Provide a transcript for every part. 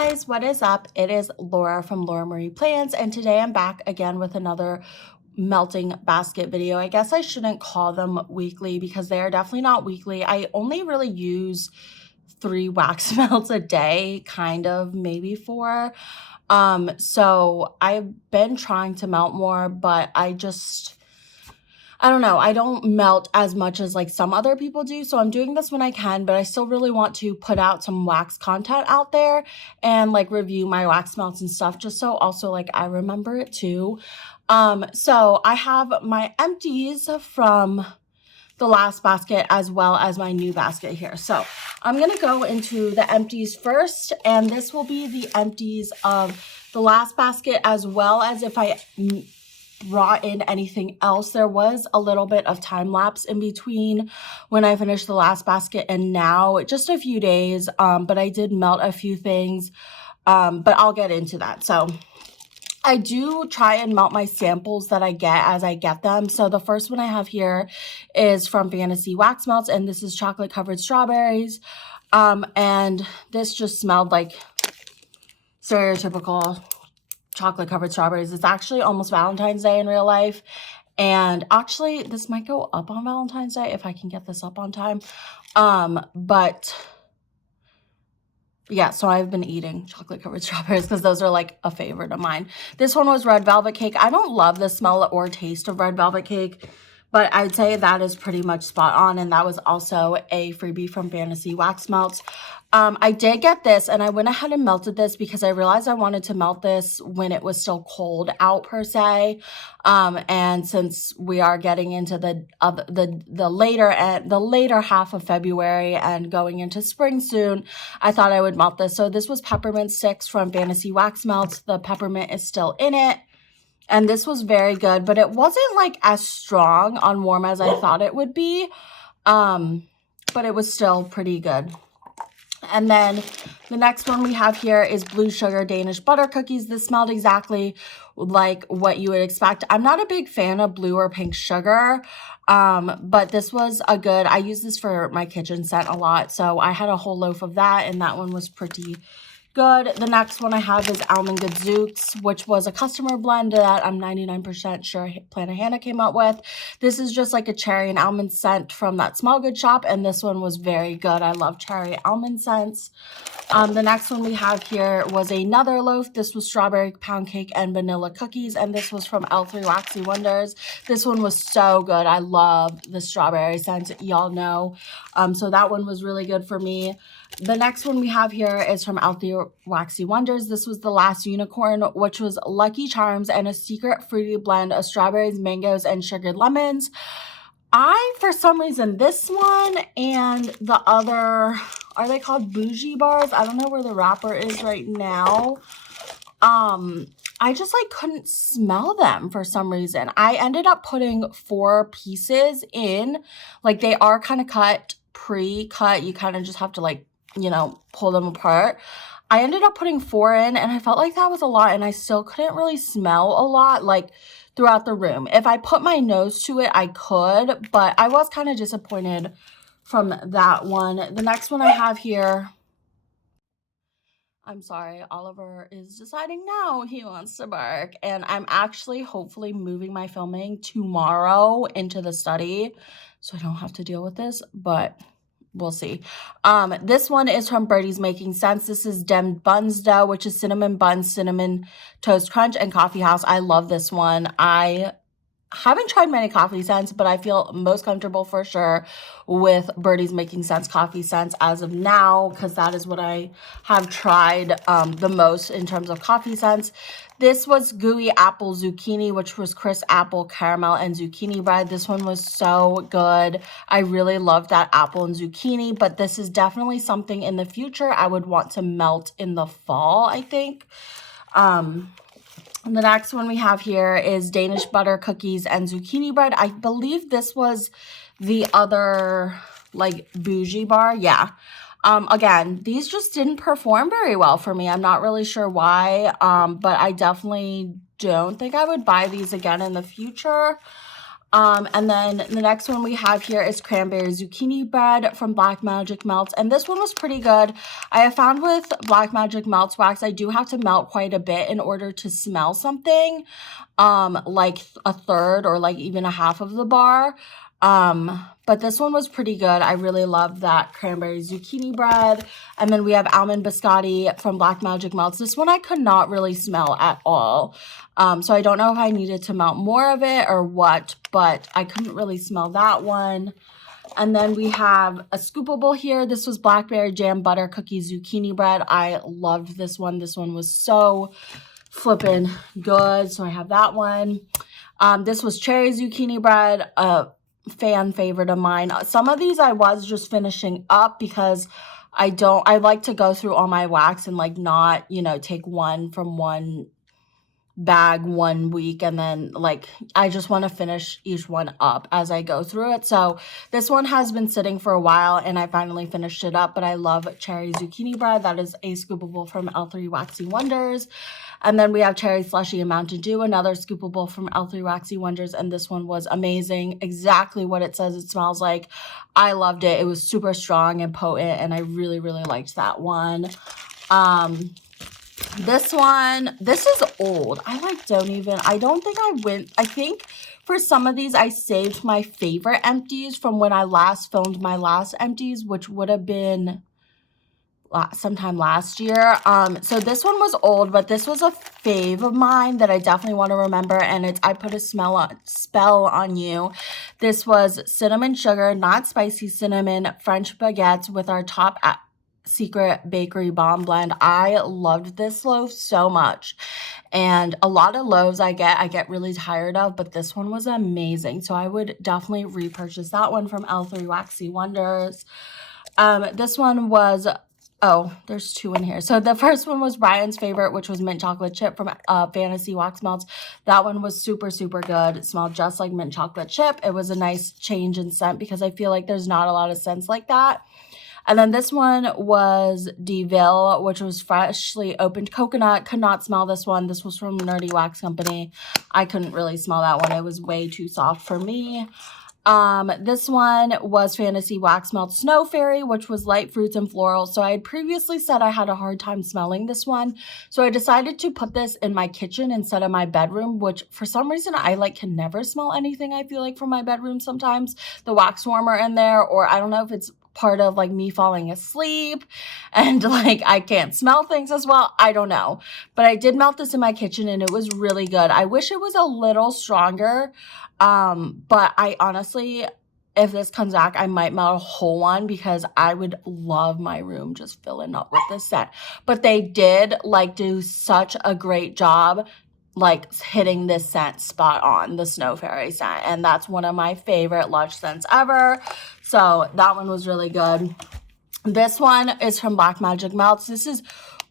guys, what is up? It is Laura from Laura Marie Plans, and today I'm back again with another melting basket video. I guess I shouldn't call them weekly because they are definitely not weekly. I only really use 3 wax melts a day, kind of, maybe 4. So I've been trying to melt more, but I don't know. I don't melt as much as like some other people do. So I'm doing this when I can, but I still really want to put out some wax content out there and like review my wax melts and stuff, just so also like I remember it too. So I have my empties from the last basket as well as my new basket here. So I'm going to go into the empties first, and this will be the empties of the last basket as well as if I brought in anything else. There was a little bit of time lapse in between when I finished the last basket and now, just a few days, but I did melt a few things, but I'll get into that. So I do try and melt my samples that I get as I get them. So the first one I have here is from Fantasy Wax Melts, and this is chocolate covered strawberries. And this just smelled like stereotypical chocolate covered strawberries. It's actually almost Valentine's Day in real life. And actually, this might go up on Valentine's Day if I can get this up on time. But yeah, so I've been eating chocolate covered strawberries because those are like a favorite of mine. This one was red velvet cake. I don't love the smell or taste of red velvet cake, but I'd say that is pretty much spot on. And that was also a freebie from Fantasy Wax Melts. I did get this, and I went ahead and melted this because I realized I wanted to melt this when it was still cold out per se. And since we are getting into the later half of February and going into spring soon, I thought I would melt this. So this was peppermint sticks from Fantasy Wax Melts. The peppermint is still in it. And this was very good, but it wasn't like as strong on warm as I thought it would be. But it was still pretty good. And then the next one we have here is blue sugar Danish butter cookies. This smelled exactly like what you would expect. I'm not a big fan of blue or pink sugar, but this was a good, I use this for my kitchen scent a lot. So I had a whole loaf of that, and that one was pretty good. The next one I have is Almond Gadzooks, which was a customer blend that I'm 99% sure Planet Hannah came up with. This is just like a cherry and almond scent from that Small Good shop, and this one was very good. I love cherry almond scents. The next one we have here was another loaf. This was strawberry pound cake and vanilla cookies, and this was from L3 Waxy Wonders. This one was so good. I love the strawberry scent, y'all know. So that one was really good for me. The next one we have here is from L3 Waxy Wonders. This was the last unicorn, which was Lucky Charms and a secret fruity blend of strawberries, mangoes, and sugared lemons. For some reason, this one and the other, are they called bougie bars? I don't know where the wrapper is right now. I just like couldn't smell them for some reason. I ended up putting 4 pieces in. Like, they are kind of cut, pre-cut. You kind of just have to like, you know, pull them apart. I ended up putting 4 in, and I felt like that was a lot, and I still couldn't really smell a lot like throughout the room. If I put my nose to it, I could, but I was kind of disappointed from that one. The next one I have here, I'm sorry, Oliver is deciding now he wants to bark, and I'm actually hopefully moving my filming tomorrow into the study so I don't have to deal with this, but we'll see. This one is from Birdie's Making Sense. This is Dem Buns Dough, which is cinnamon buns, cinnamon toast crunch, and coffee house. I love this one. I haven't tried many coffee scents, but I feel most comfortable for sure with Birdie's Making Sense coffee scents as of now, because that is what I have tried the most in terms of coffee scents. This was Gooey Apple Zucchini, which was crisp apple, caramel, and zucchini bread. This one was so good. I really loved that apple and zucchini, but this is definitely something in the future I would want to melt in the fall, I think. The next one we have here is Danish butter cookies and zucchini bread. I believe this was the other like bougie bar. Yeah. Again, these just didn't perform very well for me. I'm not really sure why, but I definitely don't think I would buy these again in the future. And then the next one we have here is cranberry zucchini bread from Black Magic Melts. And this one was pretty good. I have found with Black Magic Melts wax, I do have to melt quite a bit in order to smell something, like a third or like even a half of the bar. But this one was pretty good. I really loved that cranberry zucchini bread. And then we have almond biscotti from Black Magic Melts. This one I could not really smell at all. So I don't know if I needed to melt more of it or what, but I couldn't really smell that one. And then we have a scoopable here. This was blackberry jam butter cookie zucchini bread. I loved this one. This one was so flippin' good. So I have that one. This was cherry zucchini bread, fan favorite of mine. Some of these I was just finishing up because I like to go through all my wax and like not, you know, take one from one bag 1 week and then like I just want to finish each one up as I go through it. So this one has been sitting for a while and I finally finished it up, but I love cherry zucchini bread. That is a scoopable from L3 Waxy Wonders. And then we have cherry slushy and Mountain Dew, another scoopable from L3 Waxy Wonders. And this one was amazing. Exactly what it says it smells like. I loved it. It was super strong and potent and I really, really liked that one. This one, this is old. I think for some of these, I saved my favorite empties from when I last filmed my last empties, which would have been sometime last year. So this one was old, but this was a fave of mine that I definitely want to remember. And I put a spell on you. This was cinnamon sugar, not spicy cinnamon, French baguettes with our top secret bakery bomb blend. I loved this loaf so much. And a lot of loaves I get really tired of, but this one was amazing. So I would definitely repurchase that one from L3 Waxy Wonders. This one was, oh, there's two in here. So the first one was Brian's favorite, which was mint chocolate chip from Fantasy Wax Melts. That one was super, super good. It smelled just like mint chocolate chip. It was a nice change in scent because I feel like there's not a lot of scents like that. And then this one was Deville, which was freshly opened coconut. Could not smell this one. This was from Nerdy Wax Company. I couldn't really smell that one. It was way too soft for me. This one was Fantasy Wax Melt Snow Fairy, which was light fruits and florals. So I had previously said I had a hard time smelling this one. So I decided to put this in my kitchen instead of my bedroom, which for some reason I can never smell anything, I feel like, from my bedroom sometimes. The wax warmer in there, or I don't know if it's part of like me falling asleep and like I can't smell things as well. I don't know. But I did melt this in my kitchen and it was really good. I wish it was a little stronger. But I honestly, if this comes back, I might melt a whole one because I would love my room just filling up with this scent. But they did like do such a great job like hitting this scent spot on, the Snow Fairy scent. And that's one of my favorite Lush scents ever. So that one was really good. This one is from Black Magic Melts. This is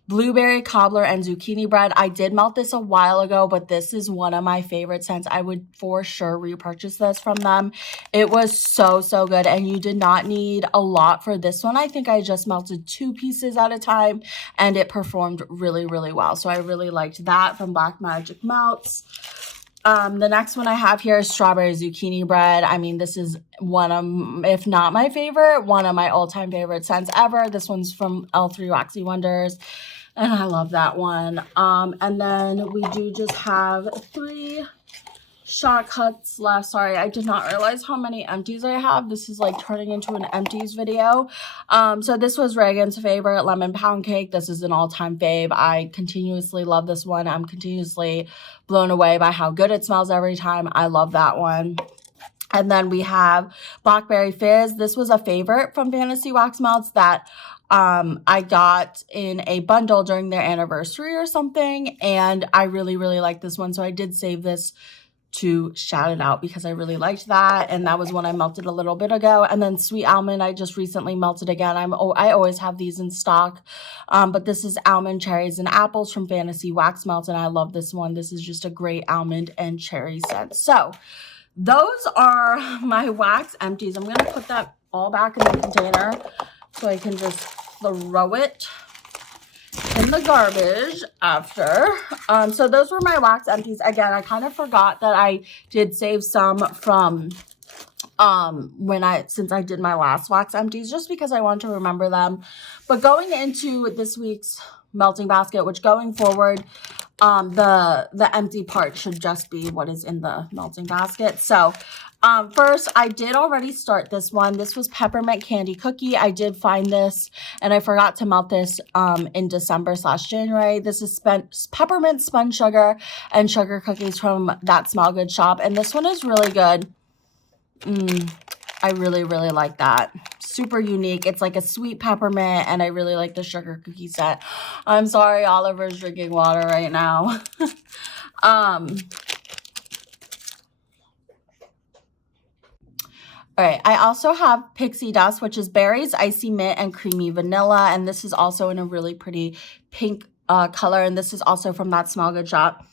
blueberry cobbler and zucchini bread. I did melt this a while ago, but this is one of my favorite scents. I would for sure repurchase this from them. It was so, so good. And you did not need a lot for this one. I think I just melted 2 pieces at a time and it performed really, really well. So I really liked that from Black Magic Melts. The next one I have here is strawberry zucchini bread. I mean, this is one of, if not my favorite, one of my all-time favorite scents ever. This one's from L3 Waxy Wonders. And I love that one. And then we do just have 3 shortcuts left. Sorry, I did not realize how many empties I have. This is like turning into an empties video. So this was Reagan's favorite lemon pound cake. This is an all-time fave. I continuously love this one. I'm continuously blown away by how good it smells every time. I love that one. And then we have Blackberry Fizz. This was a favorite from Fantasy Wax Melts that I got in a bundle during their anniversary or something. And I really, really like this one. So I did save this to shout it out because I really liked that. And that was one I melted a little bit ago. And then Sweet Almond, I just recently melted again. I always have these in stock. But this is Almond, Cherries, and Apples from Fantasy Wax Melts. And I love this one. This is just a great almond and cherry scent. So those are my wax empties. I'm going to put that all back in the container so I can just throw it in in the garbage after. So those were my wax empties. Again, I kind of forgot that I did save some from since I did my last wax empties, just because I want to remember them. But going into this week's melting basket, which going forward, the empty part should just be what is in the melting basket. So first, I did already start this one. This was peppermint candy cookie. I did find this and I forgot to melt this in December/January. This is peppermint spun sugar and sugar cookies from That Smell Good shop, and this one is really good. I really, really like that. Super unique. It's like a sweet peppermint, and I really like the sugar cookie set. I'm sorry, Oliver's drinking water right now. All right, I also have Pixie Dust, which is berries, icy mint, and creamy vanilla, and this is also in a really pretty pink color, and this is also from That Smell Good shop.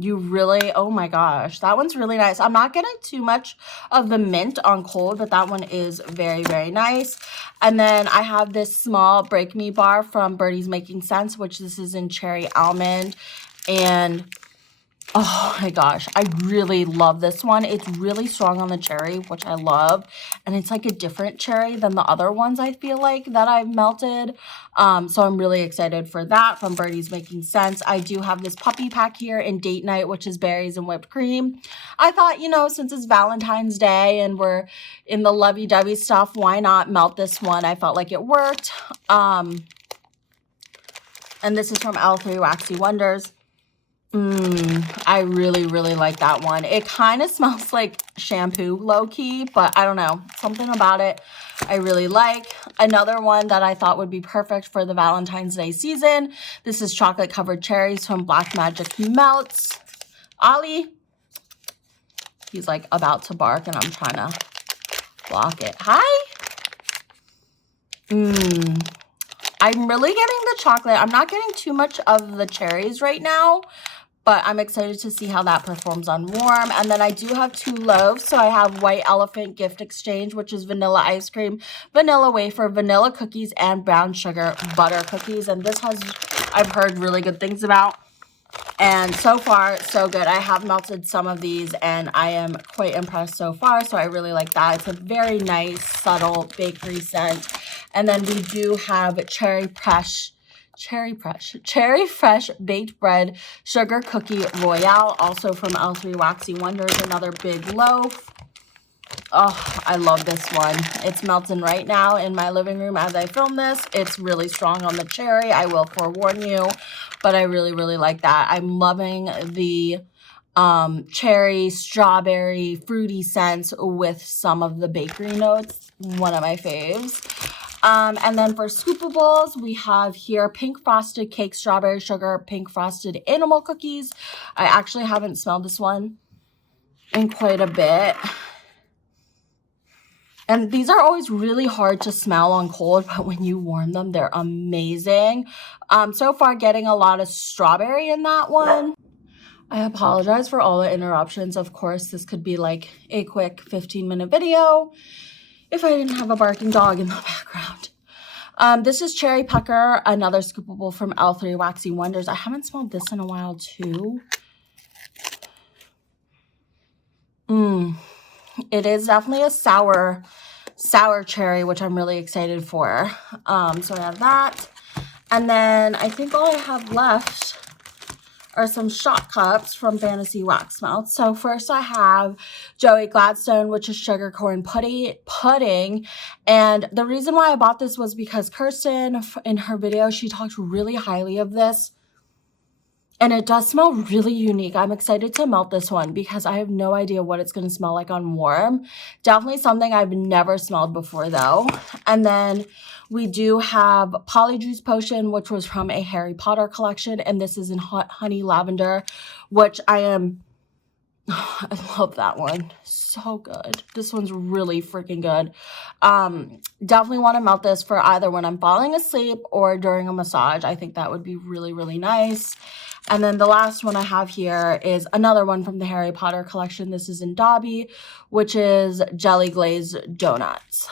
You really, oh my gosh, that one's really nice. I'm not getting too much of the mint on cold, but that one is very, very nice. And then I have this small Break Me bar from Birdie's Making Sense, which this is in cherry almond. And oh my gosh, I really love this one. It's really strong on the cherry, which I love. And it's like a different cherry than the other ones I feel like that I've melted. So I'm really excited for that from Birdie's Making Sense. I do have this puppy pack here in Date Night, which is berries and whipped cream. I thought, you know, since it's Valentine's Day and we're in the lovey-dovey stuff, why not melt this one? I felt like it worked. And this is from L3 Waxy Wonders. I really, really like that one. It kind of smells like shampoo low-key, but I don't know. Something about it I really like. Another one that I thought would be perfect for the Valentine's Day season. This is Chocolate Covered Cherries from Black Magic Melts. Ollie. He's like about to bark and I'm trying to block it. Hi. I'm really getting the chocolate. I'm not getting too much of the cherries right now, but I'm excited to see how that performs on warm. And then I do have 2 loaves. So I have White Elephant Gift Exchange, which is vanilla ice cream, vanilla wafer, vanilla cookies, and brown sugar butter cookies. And this has, I've heard really good things about. And so far, so good. I have melted some of these and I am quite impressed so far. So I really like that. It's a very nice, subtle bakery scent. And then we do have Cherry Fresh Baked Bread Sugar Cookie Royale, also from L3 Waxy Wonders, another big loaf. Oh, I love this one. It's melting right now in my living room as I film this. It's really strong on the cherry, I will forewarn you, but I really, really like that. I'm loving the cherry, strawberry, fruity scents with some of the bakery notes. One of my faves. And then for scoopables, we have here Pink Frosted Cake Strawberry Sugar, Pink Frosted Animal Cookies. I actually haven't smelled this one in quite a bit. And these are always really hard to smell on cold, but when you warm them, they're amazing. So far, getting a lot of strawberry in that one. I apologize for all the interruptions. Of course, this could be like a quick 15-minute video if I didn't have a barking dog in the background. This is Cherry Pucker, another scoopable from L3 Waxy Wonders. I haven't smelled this in a while too. It is definitely a sour cherry, which I'm really excited for. So I have that. And then I think all I have left are some shot cups from Fantasy Wax Melts. So first I have Joey Gladstone, which is sugar corn pudding. And the reason why I bought this was because Kirsten, in her video, she talked really highly of this. And it does smell really unique. I'm excited to melt this one because I have no idea what it's going to smell like on warm. Definitely something I've never smelled before though. And then we do have Polyjuice Potion, which was from a Harry Potter collection. And this is in Hot Honey Lavender, which I love that one. So good. This one's really freaking good. Definitely want to melt this for either when I'm falling asleep or during a massage. I think that would be really, really nice. And then the last one I have here is another one from the Harry Potter collection. This is in Dobby, which is Jelly Glazed Donuts.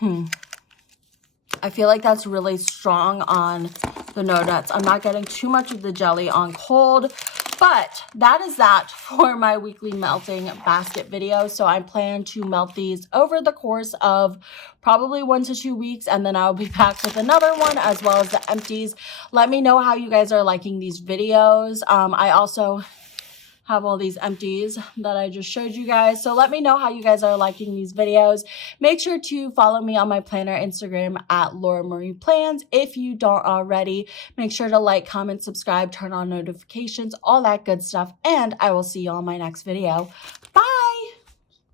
I feel like that's really strong on the no nuts. I'm not getting too much of the jelly on cold, but that is that for my weekly melting basket video. So I plan to melt these over the course of probably 1 to 2 weeks, and then I'll be back with another one as well as the empties. Let me know how you guys are liking these videos. I also have all these empties that I just showed you guys. So let me know how you guys are liking these videos. Make sure to follow me on my planner Instagram at Laura Marie Plans. If you don't already, make sure to like, comment, subscribe, turn on notifications, all that good stuff. And I will see you on my next video. Bye.